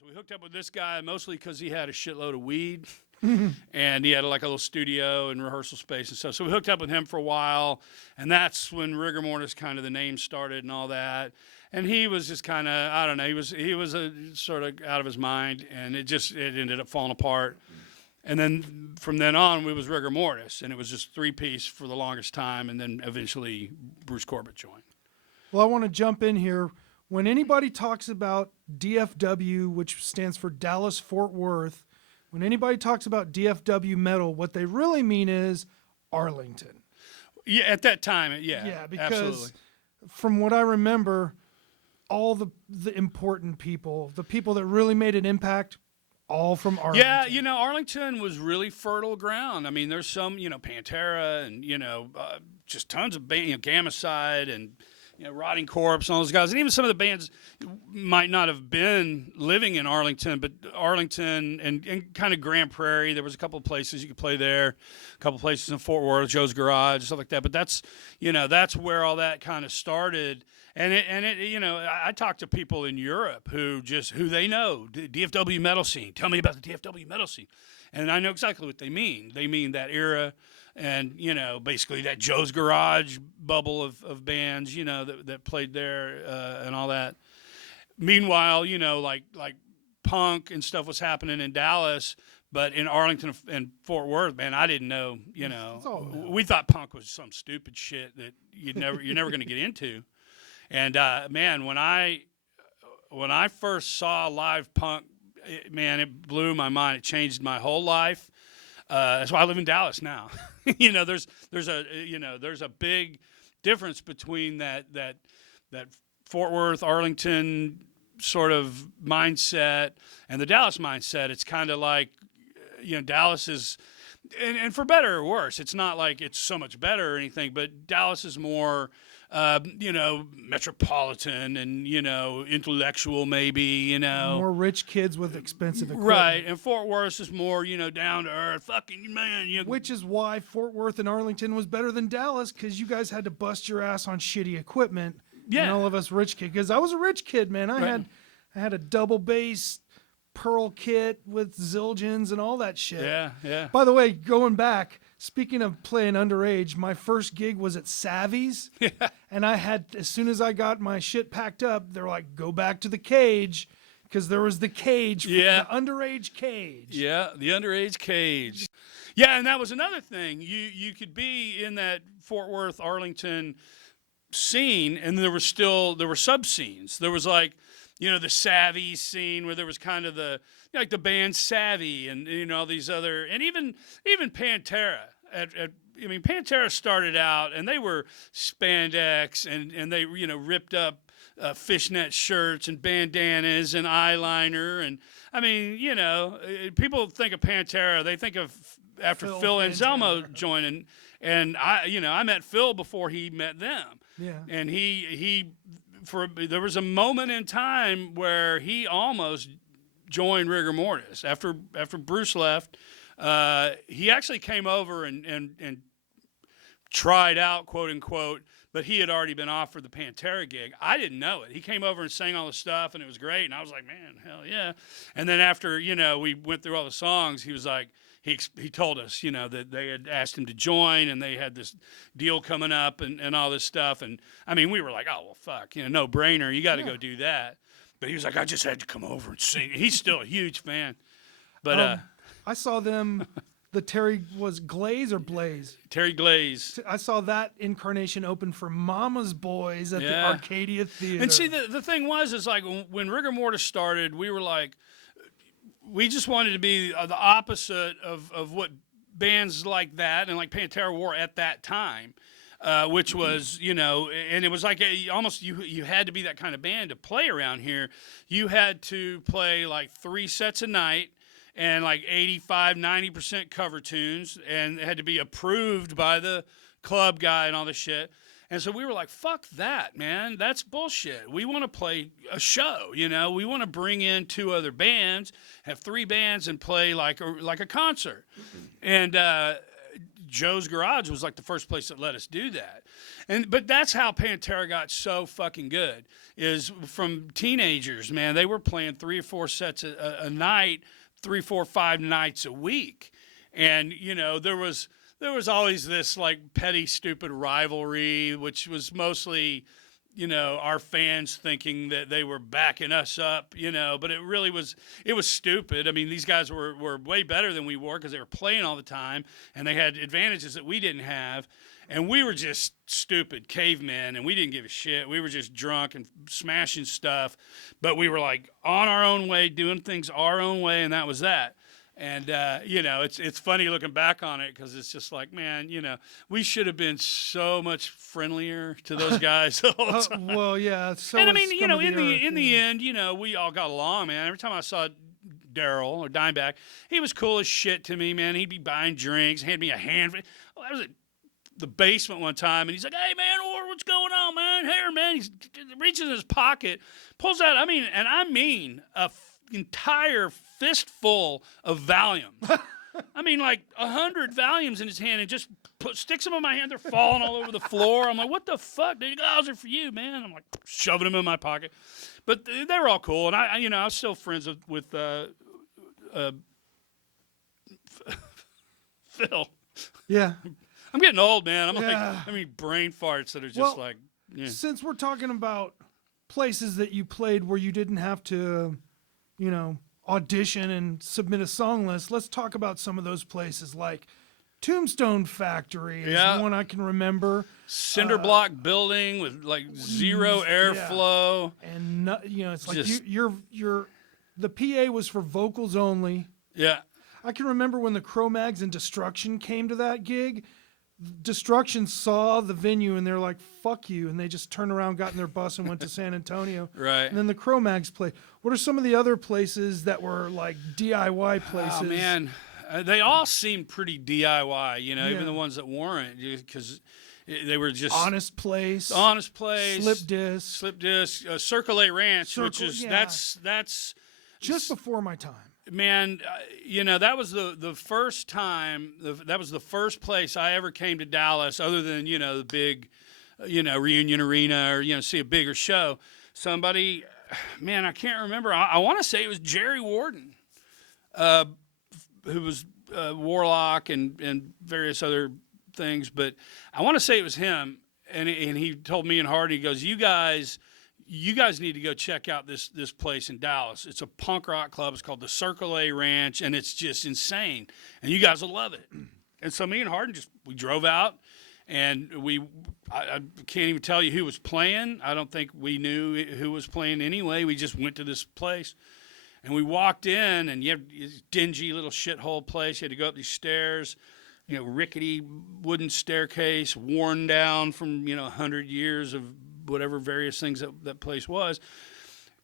So we hooked up with this guy mostly because he had a shitload of weed. And he had like a little studio and rehearsal space and stuff. So we hooked up with him for a while, and that's when Rigor Mortis kind of the name started and all that. And he was just kind of, I don't know, he was a sort of out of his mind, and it ended up falling apart. And then from then on, it was Rigor Mortis, and it was just 3-piece for the longest time, and then eventually Bruce Corbett joined. Well, I want to jump in here. When anybody talks about DFW, which stands for Dallas Fort Worth, when anybody talks about DFW Metal, what they really mean is Arlington. Yeah, at that time, yeah. Yeah, because absolutely. From what I remember, all the important people, the people that really made an impact, all from Arlington. Yeah, Arlington was really fertile ground. I mean, there's some, Pantera and, just tons of bands, Gamicide and, Rotting Corpse and all those guys. And even some of the bands might not have been living in Arlington, but Arlington and kind of Grand Prairie, there was a couple of places you could play there, a couple of places in Fort Worth, Joe's Garage, stuff like that. But that's where all that kind of started. And I talked to people in Europe who they know, DFW metal scene. Tell me about the DFW metal scene. And I know exactly what they mean. They mean that era. And, basically that Joe's Garage bubble of bands, that played there and all that. Meanwhile, like punk and stuff was happening in Dallas, but in Arlington and Fort Worth, man, I didn't know, we thought punk was some stupid shit that you're never going to get into. And, man, when I first saw live punk, it blew my mind. It changed my whole life. That's why I live in Dallas now. There's a big difference between that Fort Worth, Arlington sort of mindset and the Dallas mindset. It's kind of like, Dallas is, and for better or worse, it's not like it's so much better or anything, but Dallas is more, metropolitan and, intellectual maybe, More rich kids with expensive equipment. Right, and Fort Worth is more, down to earth, fucking man. Which is why Fort Worth and Arlington was better than Dallas, because you guys had to bust your ass on shitty equipment. Yeah. And all of us rich kids, because I was a rich kid, man. I had a double bass Pearl kit with Zildjians and all that shit. Yeah. By the way, going back, speaking of playing underage, my first gig was at Savvy's. Yeah. And as soon as I got my shit packed up, they're like, go back to the cage, because there was the cage, the underage cage. Yeah, the underage cage. Yeah, and that was another thing. You could be in that Fort Worth, Arlington scene, and there were sub-scenes. There was like, the Savvy scene where there was kind of the, like the band Savvy and, all these other, and even Pantera Pantera started out and they were spandex and they, ripped up fishnet shirts and bandanas and eyeliner. And I mean, people think of Pantera, they think of after Phil Anselmo joining. And I met Phil before he met them. Yeah. And there was a moment in time where he almost joined Rigor Mortis after Bruce left. He actually came over and tried out, quote unquote, but he had already been offered the Pantera gig. I didn't know it. He came over and sang all the stuff, and it was great. And I was like, man, hell yeah. And then after, we went through all the songs, he was like, he told us, that they had asked him to join, and they had this deal coming up and all this stuff. And, I mean, we were like, oh, well, fuck, no brainer. You got to go do that. But he was like, I just had to come over and sing. He's still a huge fan. But I saw them, the Terry was Glaze or Blaze? Terry Glaze. I saw that incarnation open for Mama's Boys at the Arcadia Theater. And see, the thing is like when Rigor Mortis started, we were like, we just wanted to be the opposite of what bands like that and like Pantera wore at that time, which was, and it was like almost you had to be that kind of band to play around here. You had to play like 3 sets a night and like 85-90% cover tunes, and it had to be approved by the club guy and all this shit. And so we were like, fuck that, man. That's bullshit. We want to play a show, We want to bring in 2 other bands, have 3 bands, and play like a concert. And Joe's Garage was like the first place that let us do that. But that's how Pantera got so fucking good, is from teenagers, man. They were playing 3 or 4 sets a night, 3, 4, 5 nights a week. And, you know, there was always this like petty, stupid rivalry, which was mostly, you know, our fans thinking that they were backing us up, you know, but it was stupid. I mean, these guys were way better than we were because they were playing all the time and they had advantages that we didn't have. And we were just stupid cavemen and we didn't give a shit. We were just drunk and smashing stuff, but we were like on our own way, doing things our own way. And that was that. And, you know, it's funny looking back on it because it's just like, man, you know, we should have been so much friendlier to those guys the whole time. Well, yeah. So and I mean, you know, in the end, you know, we all got along, man. Every time I saw Daryl or Dimebag, he was cool as shit to me, man. He'd be buying drinks, hand me a hand. Oh, that was the basement one time, and he's like, "Hey, man, what's going on, man? Here, man." He reaches in his pocket, pulls out, I mean, entire fistful of Valium. I mean, like 100 Valiums in his hand, and just sticks them in my hand. They're falling all over the floor. I'm like, "What the fuck, dude? Those are for you, man." I'm like shoving them in my pocket, but they were all cool, and I was still friends with Phil. Yeah. I'm getting old, man. I'm Yeah. like, I mean, brain farts that are just Well, yeah. Since we're talking about places that you played where you didn't have to, you know, audition and submit a song list, let's talk about some of those places. Like Tombstone Factory is one I can remember. Cinder block building with like zero airflow. Yeah. And you know, it's like you're the PA was for vocals only. Yeah. I can remember when the Cro-Mags and Destruction came to that gig. Destruction saw the venue and they're like, "Fuck you," and they just turned around, got in their bus, and went to San Antonio. Right. And then the Cro-Mags played. What are some of the other places that were like DIY places? Oh man, they all seemed pretty DIY. You know, even the ones that weren't, because they were just Honest Place, Slip Disc, Circle A Ranch, which is that's just before my time. Man, you know, that was the first time, that was the first place I ever came to Dallas other than, you know, the big, you know, Reunion Arena or, you know, see a bigger show. Somebody, man, I can't remember. I want to say it was Jerry Warden, who was Warlock and various other things. But I want to say it was him. And he told me and Hardy, he goes, you guys need to go check out this place in Dallas. It's a punk rock club. It's called the Circle A Ranch, and it's just insane. And you guys will love it. And so me and Harden we drove out, and I can't even tell you who was playing. I don't think we knew who was playing anyway. We just went to this place, and we walked in, and you have this dingy little shithole place. You had to go up these stairs, you know, rickety wooden staircase, worn down from, you know, 100 years of whatever various things that place was.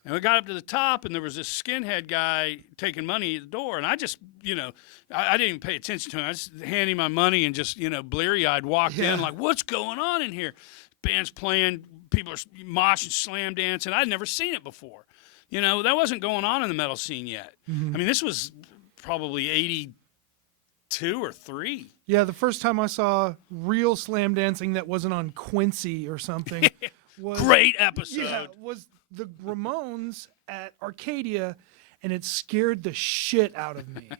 And we got up to the top, and there was this skinhead guy taking money at the door. And I just, you know, I didn't even pay attention to him. I just handed him my money and just, you know, bleary-eyed walked in like, what's going on in here? Band's playing, people are moshing, slam dancing. I'd never seen it before. You know, that wasn't going on in the metal scene yet. Mm-hmm. I mean, this was probably 82 or 3. Yeah, the first time I saw real slam dancing that wasn't on Quincy or something. Great episode. Yeah, was the Ramones at Arcadia, and it scared the shit out of me.